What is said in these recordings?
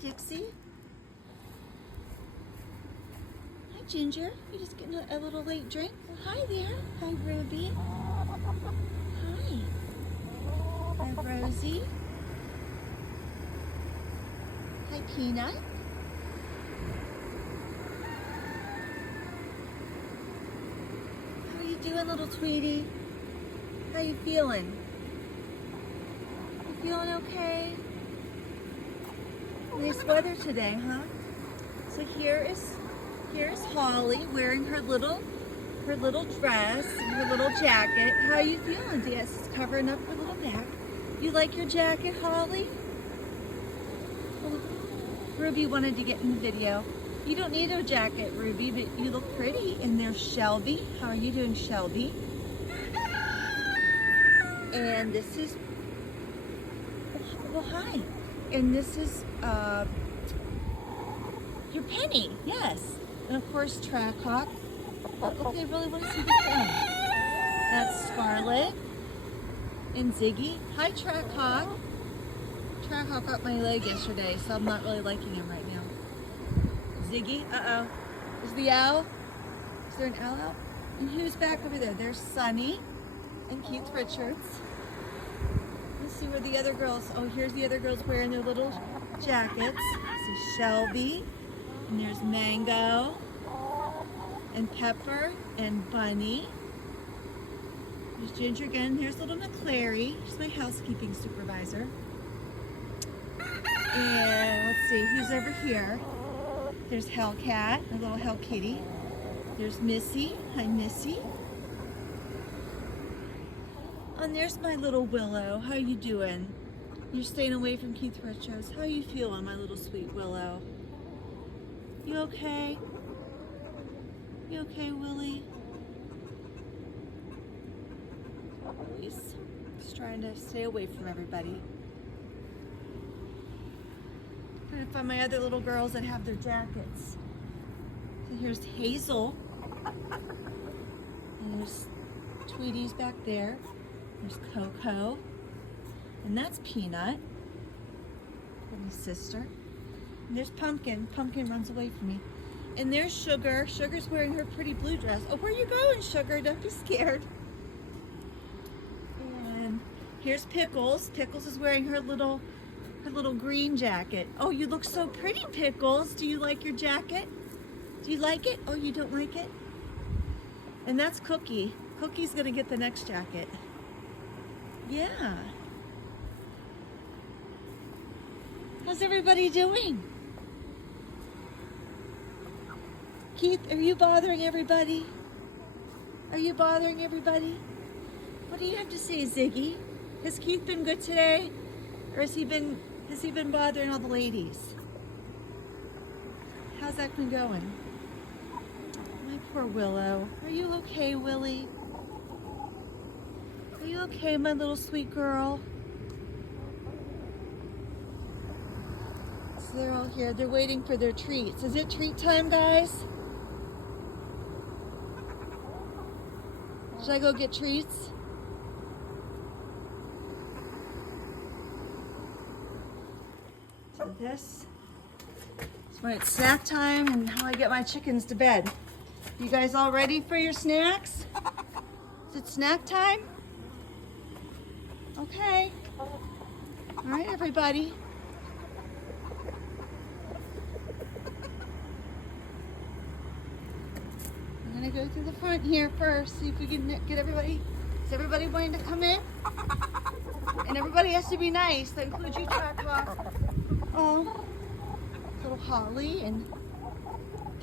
Dixie. Hi, Ginger. You just getting a little late drink? Well, hi there. Hi, Ruby. Hi. Hi, Rosie. Hi, Peanut. How are you doing, little Tweety? How you feeling? You feeling okay? Nice weather today, huh? So here is Holly wearing her little dress and her little jacket. How are you feeling? Yes, it's covering up her little neck. You like your jacket, Holly? Well, Ruby wanted to get in the video. You don't need a jacket, Ruby, but you look pretty. And there's Shelby. How are you doing, Shelby? And this is, well, hi. And this is your Penny, yes. And of course, Trackhawk. Oh, they really want to see the pen. That's Scarlet and Ziggy. Hi, Trackhawk. Trackhawk got my leg yesterday, so I'm not really liking him right now. Ziggy, uh-oh. Is the owl? Is there an owl out? And who's back over there? There's Sunny and Keith Richards. Let's see where the other girls, oh, here's the other girls wearing their little jackets. See Shelby, and there's Mango, and Pepper, and Bunny. There's Ginger again. Here's little McClary. She's my housekeeping supervisor. And let's see, who's over here? There's Hellcat, a little Hell Kitty. There's Missy. Hi, Missy. And there's my little Willow. How you doing? You're staying away from Keith Richards. How you feeling, my little sweet Willow? You okay? You okay, Willie? Willie's just trying to stay away from everybody. Trying to find my other little girls that have their jackets. So here's Hazel. And there's Tweety's back there. There's Coco. And that's Peanut. And his sister. And there's Pumpkin. Pumpkin runs away from me. And there's Sugar. Sugar's wearing her pretty blue dress. Oh, where are you going, Sugar? Don't be scared. And here's Pickles. Pickles is wearing her little green jacket. Oh, you look so pretty, Pickles. Do you like your jacket? Do you like it? Oh, you don't like it? And that's Cookie. Cookie's gonna get the next jacket. Yeah. How's everybody doing? Keith, are you bothering everybody? Are you bothering everybody? What do you have to say, Ziggy? Has Keith been good today? Or has he been bothering all the ladies? How's that been going? My poor Willow. Are you okay, Willie? Are you okay, my little sweet girl? So they're all here. They're waiting for their treats. Is it treat time, guys? Should I go get treats? So this is when it's snack time and how I get my chickens to bed. You guys all ready for your snacks? Is it snack time? Okay. All right, everybody. I'm gonna go through the front here first, see if we can get everybody. Is everybody wanting to come in? And everybody has to be nice. That includes you, Trackhawk. Oh, little Holly and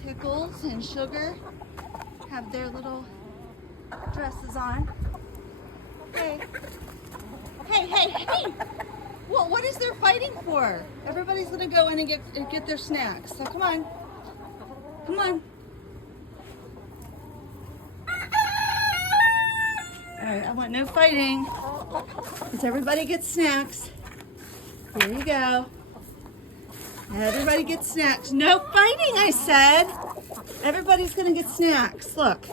Pickles and Sugar have their little dresses on. Okay. Hey! Well, what is there fighting for? Everybody's gonna go in and get their snacks. So come on. Come on. All right, I want no fighting. Let's everybody get snacks. Here you go. Everybody gets snacks. No fighting, I said. Everybody's gonna get snacks. Look.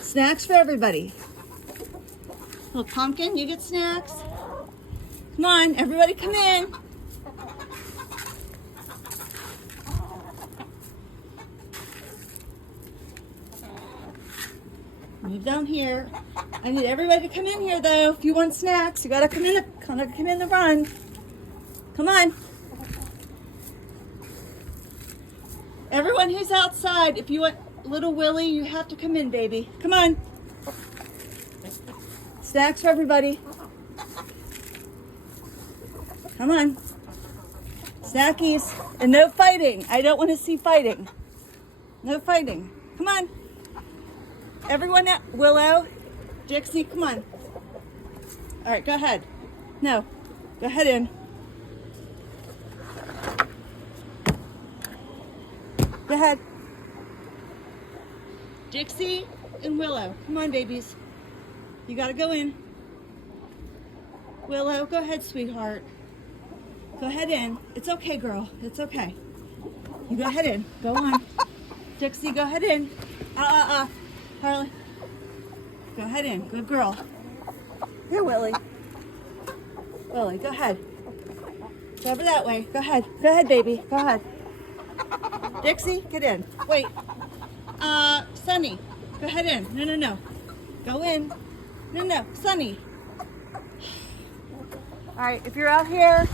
Snacks for everybody. Little Pumpkin, you get snacks. Come on, everybody come in. Move down here. I need everybody to come in here though. If you want snacks, you gotta come in the run. Come on. Everyone who's outside, if you want little Willie, you have to come in, baby. Come on. Snacks for everybody. Come on. Snackies. And no fighting. I don't want to see fighting. No fighting. Come on. Everyone out. Willow, Dixie, come on. All right, go ahead. No. Go ahead in. Go ahead. Dixie and Willow. Come on, babies. You gotta go in. Willow, go ahead, sweetheart. Go ahead in. It's okay, girl. It's okay. You go ahead in. Go on. Dixie, go ahead in. Harley. Go ahead in. Good girl. Here, Willie. Willie, go ahead. It's over that way. Go ahead. Go ahead, baby. Go ahead. Dixie, get in. Wait. Sunny, go ahead in. No. Go in. No. Sunny. All right, if you're out here,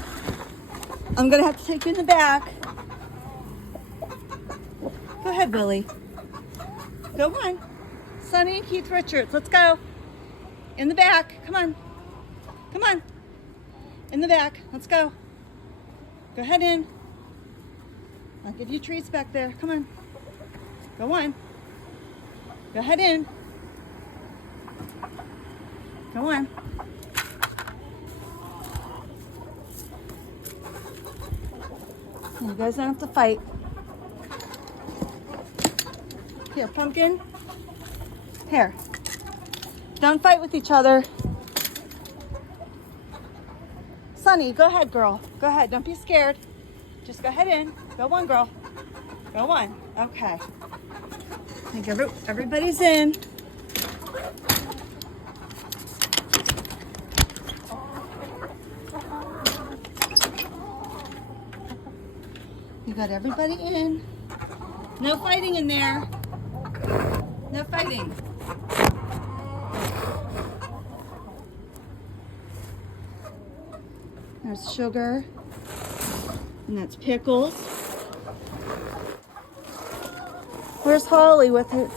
I'm gonna have to take you in the back. Go ahead, Willie. Go on. Sunny and Keith Richards, let's go. In the back, come on. Come on. In the back, let's go. Go ahead in. I'll give you treats back there, come on. Go on. Go ahead in. Go on. You guys don't have to fight. Here, Pumpkin. Here. Don't fight with each other. Sunny, go ahead, girl. Go ahead. Don't be scared. Just go ahead in. Go on, girl. Go on. Okay. I think everybody's in. You got everybody in. No fighting in there. No fighting. There's Sugar. And that's Pickles. Where's Holly with her?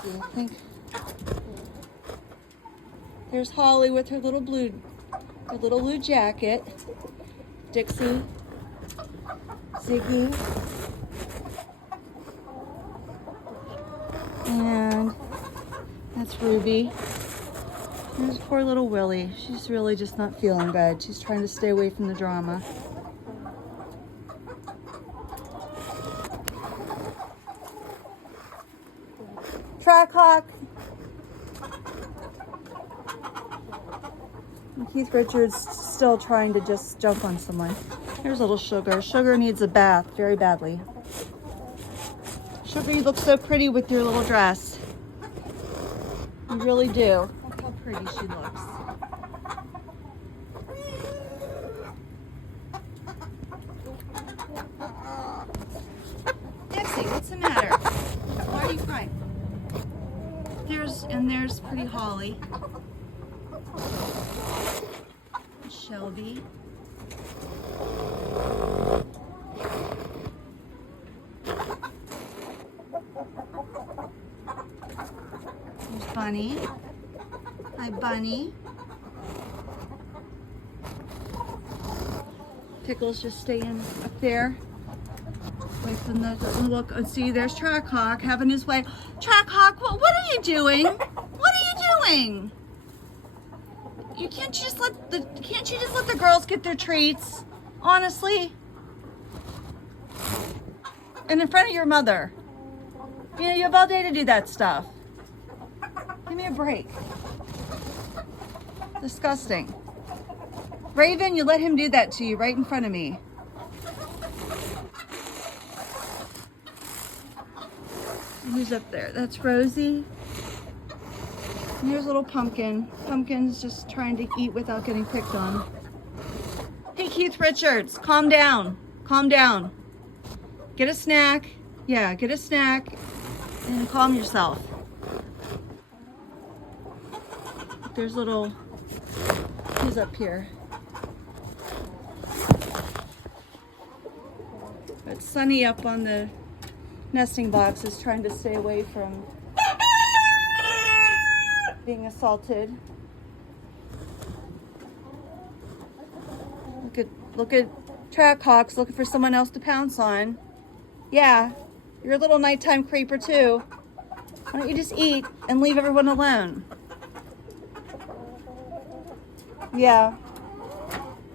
See, I think there's Holly with her little blue jacket. Dixie, Ziggy, and that's Ruby. There's poor little Willie. She's really just not feeling good. She's trying to stay away from the drama. Trackhawk. And Keith Richards still trying to just jump on someone. Here's little Sugar. Sugar needs a bath very badly. Sugar, you look so pretty with your little dress. You really do. Look how pretty she looks. Dixie, what's the matter? Why are you crying? There's pretty Holly. Shelby. There's Bunny. Hi, Bunny. Pickles just staying up there. Away from the look. See, there's Trackhawk having his way. Trackhawk, what are you doing? What are you doing? Can't you just let the girls get their treats? Honestly? And in front of your mother. You know, you have all day to do that stuff. Give me a break. Disgusting. Raven, you let him do that to you right in front of me. Who's up there? That's Rosie. Here's little Pumpkin. Pumpkin's just trying to eat without getting picked on. Hey, Keith Richards, calm down. Calm down. Get a snack. Yeah, get a snack and calm yourself. There's little, he's up here. But Sunny up on the nesting box is trying to stay away from being assaulted. Look at Trackhawks looking for someone else to pounce on. Yeah, you're a little nighttime creeper too. Why don't you just eat and leave everyone alone? Yeah,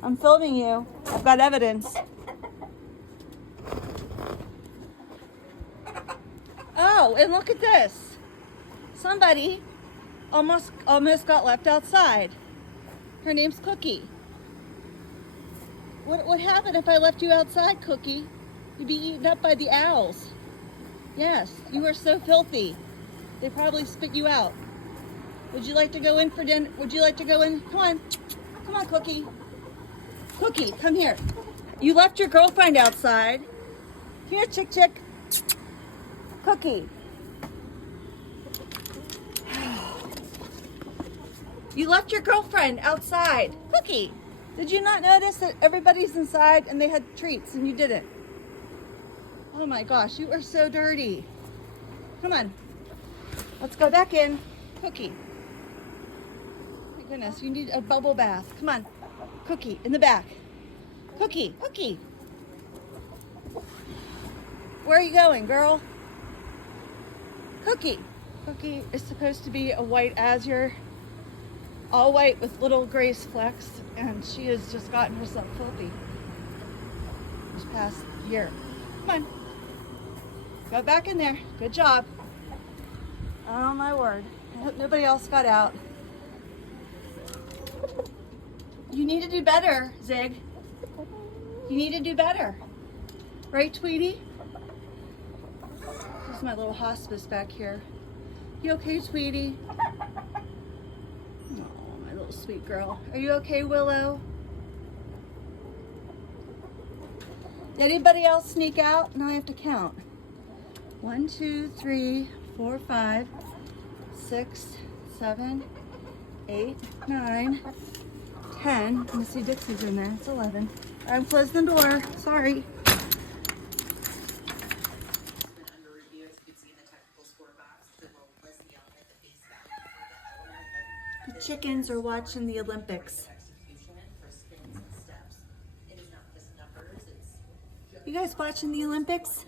I'm filming you. I've got evidence. Oh, and look at this. Somebody almost got left outside. Her name's Cookie. What would happen if I left you outside, Cookie? You'd be eaten up by the owls. Yes, you are so filthy. They probably spit you out. Would you like to go in for dinner? Would you like to go in? Come on. Come on, Cookie. Cookie, come here. You left your girlfriend outside. Here, Chick Chick. Cookie. You left your girlfriend outside. Cookie, did you not notice that everybody's inside and they had treats and you didn't? Oh my gosh, you are so dirty. Come on. Let's go back in. Cookie. My goodness, you need a bubble bath. Come on. Cookie, in the back. Cookie, Cookie. Where are you going, girl? Cookie. Cookie is supposed to be a white azure, all white with little gray flecks, and she has just gotten herself filthy this past year. Come on. Go back in there. Good job. Oh my word. I hope nobody else got out. You need to do better, Zig. You need to do better. Right, Tweety? This is my little hospice back here. You okay, Tweety? Oh, my little sweet girl. Are you okay, Willow? Did anybody else sneak out? Now I have to count. 1, 2, 3, 4, 5, 6, 7, 8, 9, 10. Let me see, Dixie's in there. It's 11. I'm closing the door. Sorry. The chickens are watching the Olympics. You guys watching the Olympics?